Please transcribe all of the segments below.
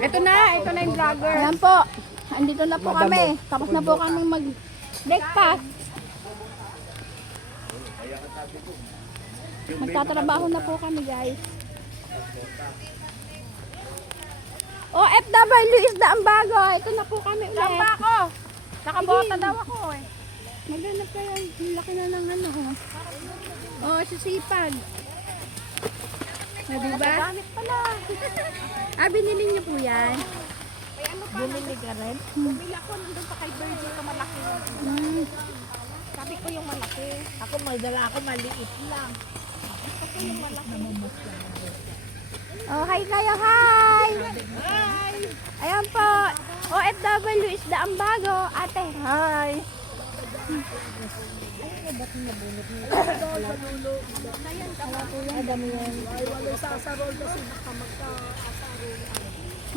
Ito na yung vlogger. Ayan po. Andito na po kami. Tapos na po kami mag-breakfast. Magtatrabaho na po kami, guys. OFW is the ambago. Ito na po kami ulit. Saan pa ako? Nakabota daw ako eh. Maghanap kayo. Laki na ng ano. Oh, sisipag. Diba? Gamit pala. Binili niyo po yan. May ano pa? Bumili ka rin? Bumili ako nandun pa kay Virgil na malaki. Sabi ko yung malaki. Ako madala ako maliit lang. Ako yung malaki. Oh, hi kayo, hi! Hi! Ayan po. OFW is the ambago. Ate, hi!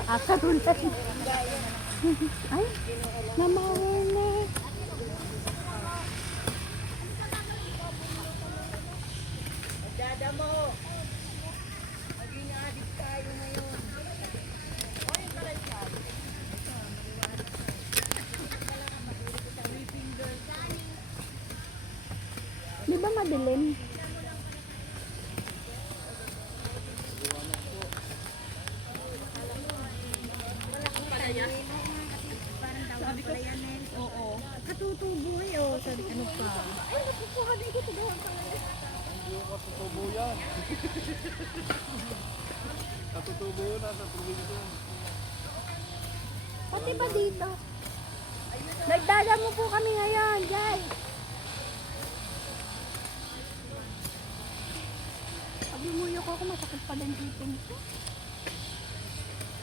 Asarulan. Ay, namahuli. Di ba madilim? Sabi ko, oo. Katutubo eh, sabi ano pa. Ay, nakukuha din ko ito daw ang pala. Hindi ko katutubo yan. Katutubo yun, nasa probinsya. Pati ba dito? Nagdadamo po kami ngayon, guys. Sabimuyo ko ako, masakit pa din dito.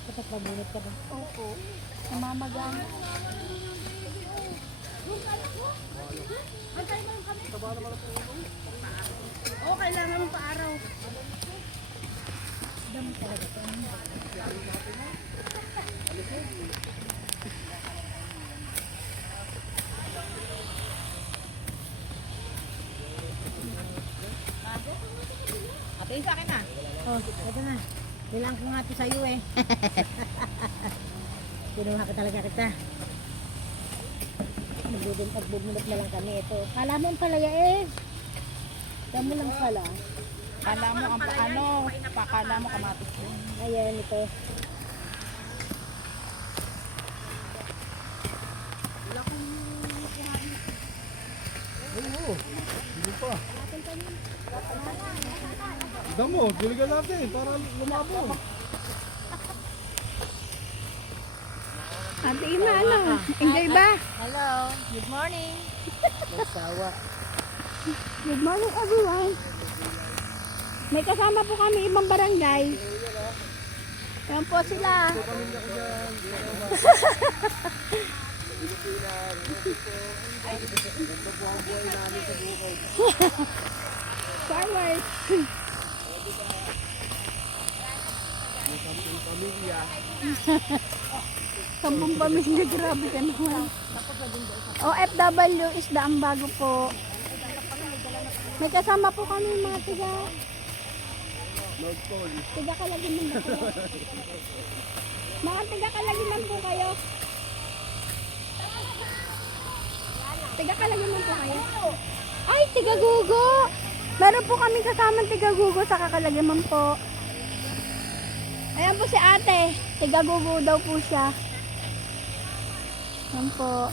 Kapag mabunot ka ba? Opo. Namamagaan. Oo, kailangan mong paaraw. Dami talaga ito. Ate, sa akin na. Oh, ito na. Kailangan ko nga ito sa'yo eh. Kinuha ka talaga kita. Magbubunot na lang kami ito. Kala mo ang palaya eh. Damo lang pala. Kala mo ang paano, pakala mo kamatis yun. Ayan ito. Oo, hindi pa. Damo, diligan natin para lumabo. Ate Ima, ano? Enjoy ba? Hello, good morning. Magsawa. Good morning, everyone. May kasama po kami ibang barangay. Ayan po sila. Forward. Sampung pamilya, grabe ka naman. OFW is the ambago po. May kasama po kami mga tiga. Tiga Kalagiman na po. Mga tiga Kalagiman po kayo. Tiga Kalagiman po kayo. Ay, tiga Gugo. Meron po kami kasama tiga Gugo sa Kakalagiman po. Ayan po si ate. Tiga Gugo daw po siya. Ayan po.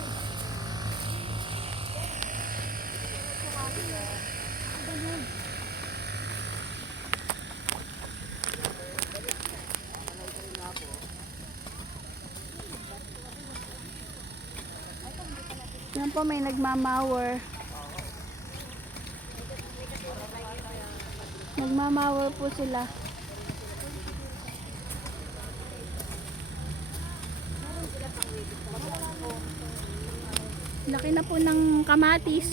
Yan po, may nagmamawer. Nagmamawer po sila. Laki na po ng kamatis.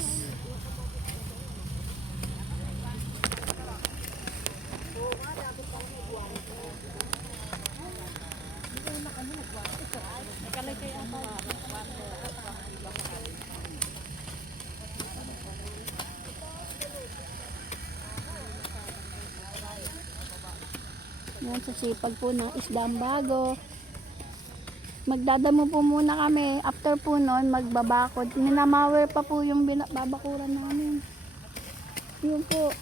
Yan, sa sipag po ng isdang bago. magdadamo po muna kami. After po noon, magbabakod. Minamawer pa po yung babakuran namin. Yun po.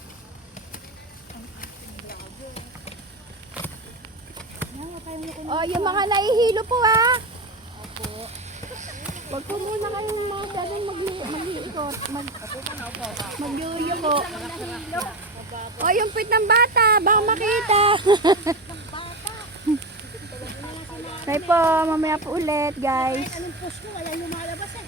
Oh, yung mga nahihilo po ah. Wag po muna kayong mga ganun mag-iikot. Mag-yuyo po. Oh, yung pit ng bata. Baka makita. Tay po, mamaya po ulit guys. Anong post mo? Wala lumalabas eh.